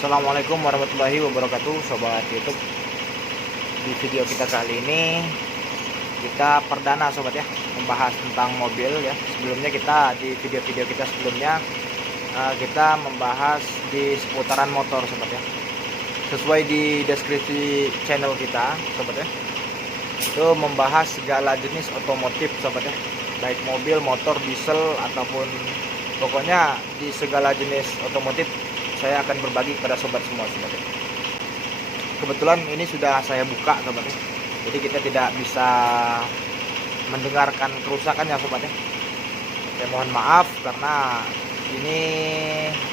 Assalamualaikum warahmatullahi wabarakatuh, sobat YouTube. Di video kita kali ini kita perdana sobat ya, membahas tentang mobil ya. Sebelumnya kita di video-video kita sebelumnya kita membahas di seputaran motor sobat ya. Sesuai di deskripsi channel kita sobat ya, itu membahas segala jenis otomotif sobat ya, baik mobil, motor, diesel ataupun pokoknya di segala jenis otomotif saya akan berbagi kepada sobat semua sobat ya. Kebetulan ini sudah saya buka sobat ya, jadi kita tidak bisa mendengarkan kerusakannya sobat ya. Saya mohon maaf karena ini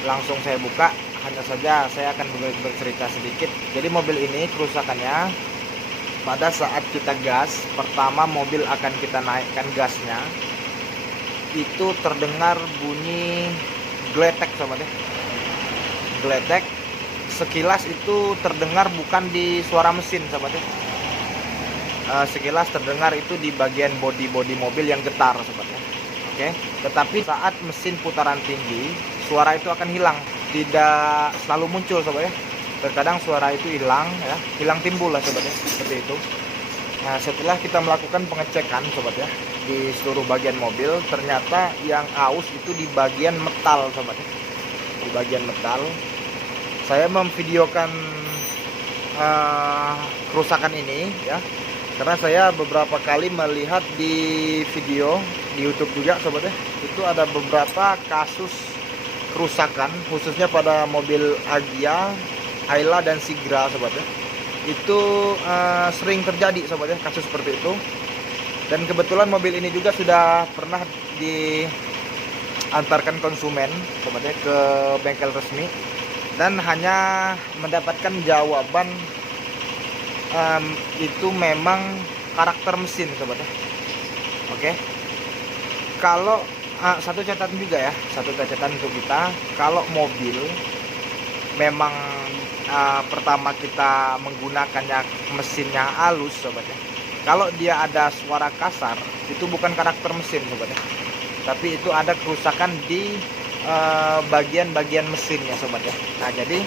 langsung saya buka, hanya saja saya akan bercerita sedikit. Jadi mobil ini kerusakannya pada saat kita gas, pertama mobil akan kita naikkan gasnya, itu terdengar bunyi geletek sobat ya. Geletek sekilas itu terdengar bukan di suara mesin sobat ya. Sekilas terdengar itu di bagian bodi mobil yang getar sobat ya. Oke, tetapi saat mesin putaran tinggi suara itu akan hilang, tidak selalu muncul sobat ya. Terkadang suara itu hilang ya, hilang timbul lah sobat ya, seperti itu. Nah, setelah kita melakukan pengecekan sobat ya di seluruh bagian mobil, ternyata yang aus itu di bagian metal sobat ya. Di bagian metal saya memvideokan kerusakan ini ya, karena saya beberapa kali melihat di video di YouTube juga sobat ya, itu ada beberapa kasus kerusakan khususnya pada mobil Agya, Ayla dan Sigra sobat ya. Itu sering terjadi sobat ya, kasus seperti itu. Dan kebetulan mobil ini juga sudah pernah diantarkan konsumen sobat ya ke bengkel resmi, dan hanya mendapatkan jawaban itu memang karakter mesin sobat ya. Oke, kalau satu catatan juga ya, satu catatan untuk kita, kalau mobil memang pertama kita menggunakannya mesinnya halus sobat ya, kalau dia ada suara kasar itu bukan karakter mesin sobat ya, tapi itu ada kerusakan di bagian-bagian mesinnya sobat ya. Nah, jadi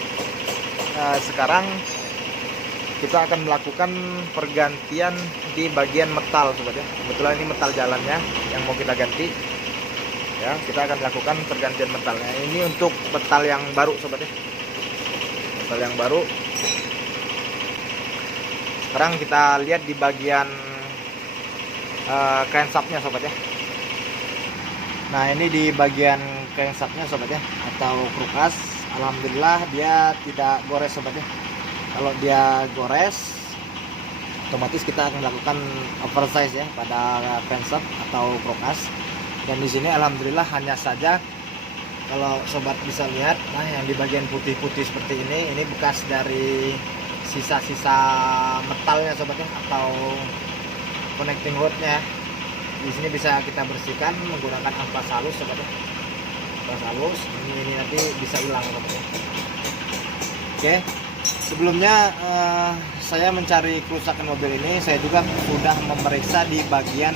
sekarang kita akan melakukan pergantian di bagian metal sobat ya. Kebetulan ini metal jalannya yang mau kita ganti ya, kita akan melakukan pergantian metalnya. Ini untuk metal yang baru sobat ya, metal yang baru. Sekarang kita lihat di bagian crankshaftnya sobat ya. Nah, ini di bagian crankshaftnya sobat ya, atau krukas. Alhamdulillah dia tidak gores sobat ya. Kalau dia gores, otomatis kita akan melakukan oversize ya pada crankshaft atau krukas. Dan di sini alhamdulillah hanya saja kalau sobat bisa lihat, nah yang di bagian putih-putih seperti ini bekas dari sisa-sisa metalnya sobat ya, atau connecting rodnya. Di sini bisa kita bersihkan menggunakan amplas halus sobat ya. Amplas halus ini nanti bisa hilang sobat ya. Oke, sebelumnya saya mencari kerusakan mobil ini, saya juga sudah memeriksa di bagian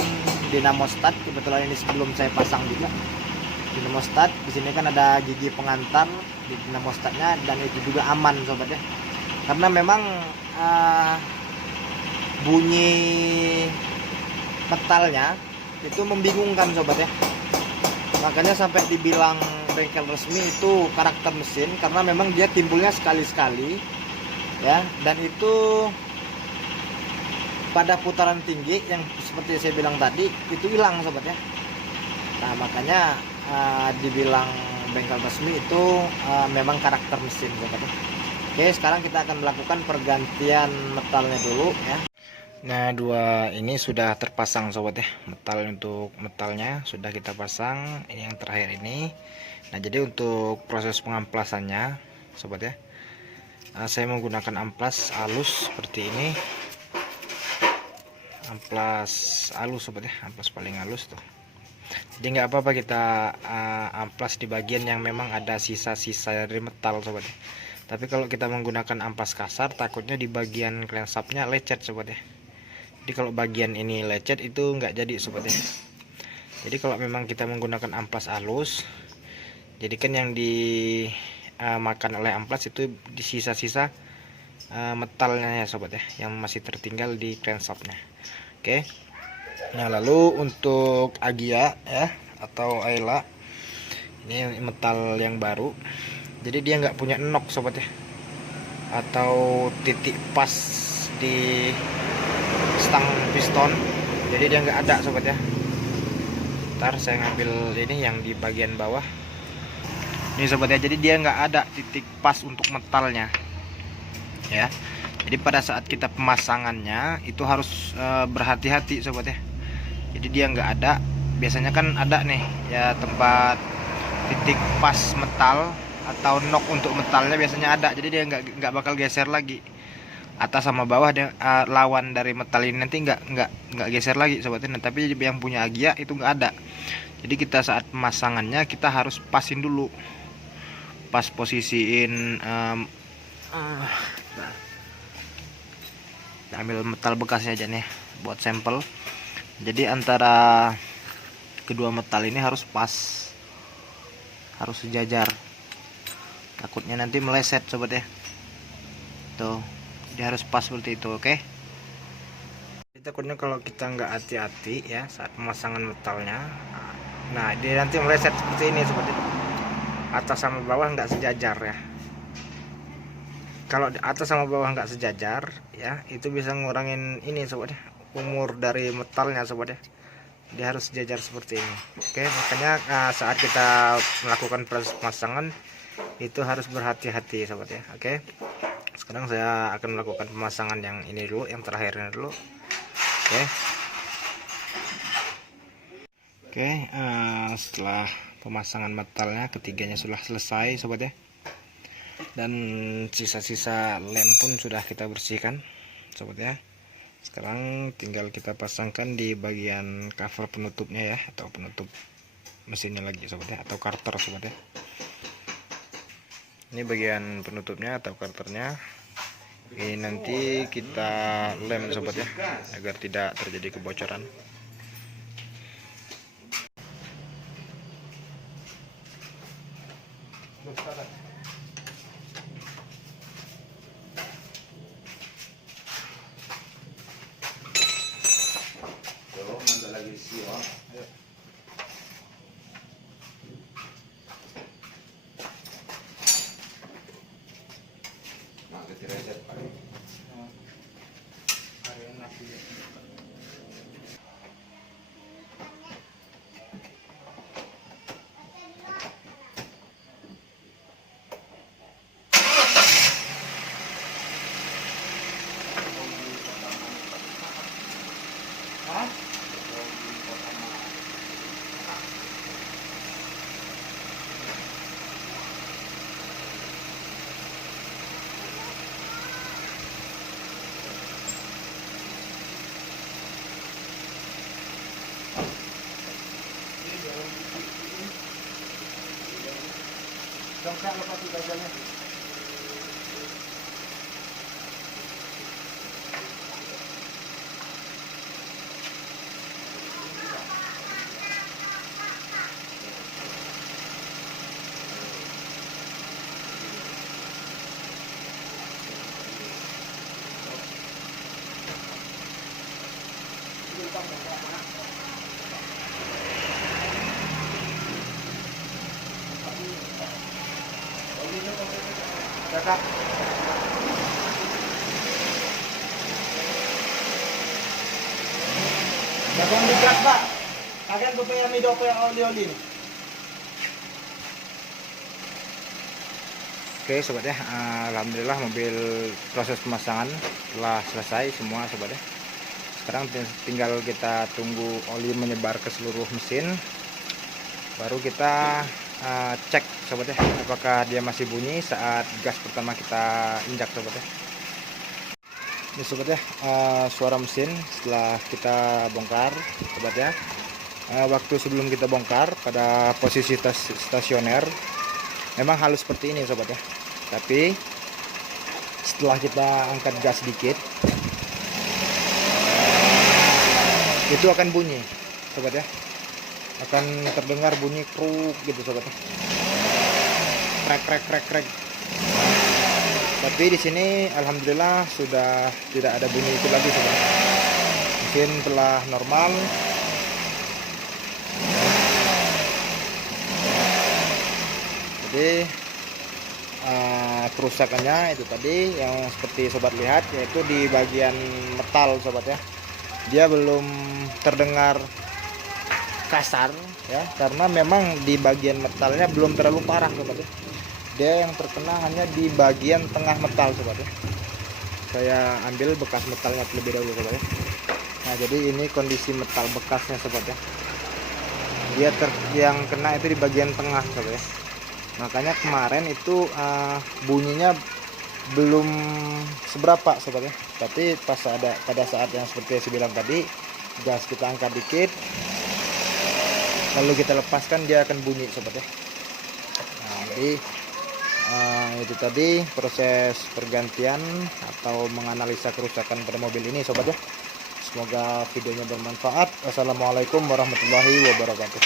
dinamo start. Kebetulan ini sebelum saya pasang juga dinamo start. Di sini kan ada gigi pengantar di dinamo startnya, dan itu juga aman sobat ya. Karena memang bunyi metalnya itu membingungkan sobat ya. Makanya sampai dibilang bengkel resmi itu karakter mesin, karena memang dia timbulnya sekali-sekali ya, dan itu pada putaran tinggi yang seperti saya bilang tadi itu hilang sobat ya. Nah, makanya dibilang bengkel resmi itu memang karakter mesin sobat ya. Oke, sekarang kita akan melakukan pergantian metalnya dulu ya. Nah, dua ini sudah terpasang sobat ya, untuk metalnya sudah kita pasang. Ini yang terakhir ini. Nah, jadi untuk proses pengamplasannya sobat ya, saya menggunakan amplas halus seperti ini. Amplas halus sobat ya, amplas paling halus tuh. Jadi nggak apa-apa kita amplas di bagian yang memang ada sisa-sisa dari metal sobat ya. Tapi kalau kita menggunakan amplas kasar, takutnya di bagian crankshaftnya lecet sobat ya. Jadi kalau bagian ini lecet itu nggak jadi sobat ya. Jadi kalau memang kita menggunakan amplas halus, jadi kan yang di makan oleh amplas itu di sisa-sisa metalnya ya sobat ya, yang masih tertinggal di crankshaftnya. Oke. Nah, lalu untuk Agia ya atau Ayla, ini metal yang baru, jadi dia nggak punya nok sobat ya, atau titik pas di stang piston, jadi dia nggak ada sobat ya. Ntar saya ngambil ini yang di bagian bawah ini sobat ya, jadi dia nggak ada titik pas untuk metalnya ya. Jadi pada saat kita pemasangannya itu harus berhati-hati sobat ya. Jadi dia nggak ada, biasanya kan ada nih ya tempat titik pas metal atau nok untuk metalnya biasanya ada, jadi dia nggak bakal geser lagi. Atas sama bawah dia lawan dari metal ini nanti nggak geser lagi sobatnya. Nah, tapi yang punya Agia itu nggak ada. Jadi kita saat pemasangannya kita harus pasin dulu, pas posisiin ambil metal bekasnya aja nih buat sampel. Jadi antara kedua metal ini harus pas, harus sejajar, takutnya nanti meleset sobat ya. Tuh, dia harus pas seperti itu. Oke. Takutnya kalau kita nggak hati-hati ya saat pemasangan metalnya, nah dia nanti meleset seperti ini sobat ya. Atas sama bawah nggak sejajar ya. Kalau di atas sama bawah nggak sejajar ya, itu bisa ngurangin ini sobat ya, umur dari metalnya sobat ya. Dia harus sejajar seperti ini. Oke, makanya saat kita melakukan proses pemasangan itu harus berhati-hati sobat ya. Oke, sekarang saya akan melakukan pemasangan yang ini dulu, yang terakhirnya dulu. Oke, setelah pemasangan metalnya ketiganya sudah selesai sobat ya, dan sisa-sisa lem pun sudah kita bersihkan sobat ya. Sekarang tinggal kita pasangkan di bagian cover penutupnya ya, atau penutup mesinnya lagi sobat ya, atau karter sobat ya. Ini bagian penutupnya atau karternya. Ini nanti kita lem sobat ya, agar tidak terjadi kebocoran. Dongkrak lepas di bagiannya. Kakak. Jangan dikat pak. Akan kupaya mido ko yung oli-oli. Oke sobat ya, alhamdulillah mobil proses pemasangan telah selesai semua sobat ya. Sekarang tinggal kita tunggu oli menyebar ke seluruh mesin, baru kita cek sobat ya, apakah dia masih bunyi saat gas pertama kita injak sobat ya. Ini sobat ya, suara mesin setelah kita bongkar sobat ya. Waktu sebelum kita bongkar pada posisi stasioner memang halus seperti ini sobat ya, tapi setelah kita angkat gas sedikit itu akan bunyi sobat ya, akan terdengar bunyi kruk gitu sobat ya. krek. Tapi di sini alhamdulillah sudah tidak ada bunyi itu lagi sobat. Mesin telah normal. Jadi kerusakannya itu tadi yang seperti sobat lihat, yaitu di bagian metal sobat ya. Dia belum terdengar kasar ya, karena memang di bagian metalnya belum terlalu parah sobat ya. Dia yang terkena hanya di bagian tengah metal sobat ya. Saya ambil bekas metalnya terlebih dahulu sobat ya. Nah jadi ini kondisi metal bekasnya sobat ya. Dia yang kena itu di bagian tengah sobat ya. Makanya kemarin itu bunyinya belum seberapa sobat ya. Tapi pada saat yang seperti saya bilang tadi, gas kita angkat dikit, lalu kita lepaskan, dia akan bunyi sobat ya. Nah jadi itu tadi proses pergantian atau menganalisa kerusakan pada mobil ini sobat ya. Semoga videonya bermanfaat. Wassalamualaikum warahmatullahi wabarakatuh.